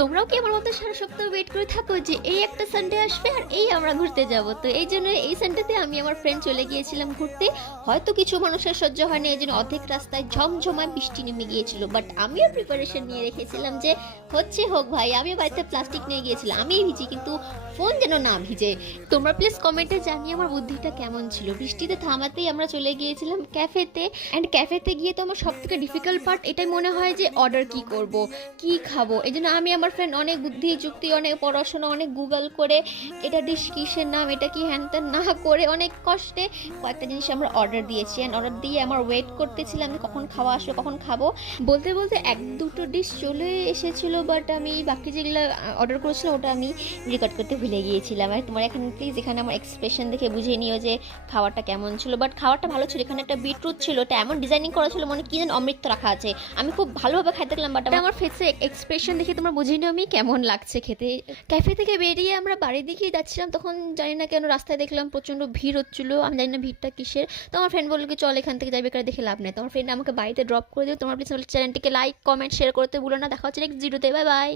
তোমরাও কি আমার মতো সারা সপ্তাহ ওয়েট করে থাকো যে এই একটা সানডে আসবে আর এই আমরা ঘুরতে যাব? তো এই জন্য এই সানডেতে আমি আমার ফ্রেন্ড চলে গিয়েছিলাম ঘুরতে। হয়তো কিছু মানুষের সহ্য হয়নি, এই জন্য অর্ধেক রাস্তায় ঝমঝমায় বৃষ্টি নেমে গিয়েছিল, বাট আমিও প্রিপারেশন নিয়ে রেখেছিলাম যে হচ্ছে হোক ভাই। আমি বাড়িতে প্লাস্টিক নিয়ে গিয়েছিলাম, আমি ভিজি কিন্তু ফোন যেন না ভিজে। তোমরা প্লিজ কমেন্টে জানিয়ে আমার বুদ্ধিটা কেমন ছিল। বৃষ্টিতে থামাতেই আমরা চলে গিয়েছিলাম ক্যাফেতে। অ্যান্ড ক্যাফেতে গিয়ে তো আমার সব থেকে ডিফিকাল্ট পার্ট এটাই মনে হয় যে অর্ডার কি করব, কি খাবো। এই জন্য আমি আমার ফ্রেন্ড অনেক বুদ্ধি যুক্তি, অনেক পড়াশোনা, অনেক গুগল করে এটা ডিশ কিসের নাম, এটা কি হ্যান ত্যান না করে অনেক কষ্টে কয়েকটা জিনিস আমরা অর্ডার দিয়েছি। অ্যান্ড অর্ডার দিয়ে আমার ওয়েট করতেছিলাম যে কখন খাওয়া আসবে, কখন খাবো। বলতে বলতে এক দুটো ডিশ চলে এসেছিলো, বাট আমি বাকি যেগুলো অর্ডার করেছিলাম ওটা আমি রেকর্ড করতে ভুলে গিয়েছিলাম। আর তোমার এখানে প্লিজ এখানে আমার এক্সপ্রেশন দেখে বুঝে নিও যে খাওয়াটা কেমন ছিল। বাট খাওয়াটা ভালো ছিল। এখানে একটা বিটরুট ছিল, এটা এমন ডিজাইনিং করা ছিল মনে কি যেন অমৃত রাখা আছে। আমি খুব ভালোভাবে খাইতে গেলাম, বাট আমার ফেসে এক্সপ্রেশন দেখে তোমরা বুঝে নিও আমি কেমন লাগছে খেতে। ক্যাফে থেকে বেরিয়ে আমরা বাড়ির দিকেই যাচ্ছিলাম, তখন জানি না কেন রাস্তায় দেখলাম প্রচণ্ড ভিড় হচ্ছিলো। আমি জানি না ভিড়টা কিসের। তো আমার ফ্রেন্ড বললো কি চল এখান থেকে যাই, বেকার দেখে লাভ নেই। তো আমার ফ্রেন্ড আমাকে বাড়িতে ড্রপ করে দিও। তোমার প্লিজ চ্যানেলটিকে লাইক কমেন্ট শেয়ার করতে ভুলো না। দেখা হচ্ছে নেক্সট ভিডিওতে। Bye bye.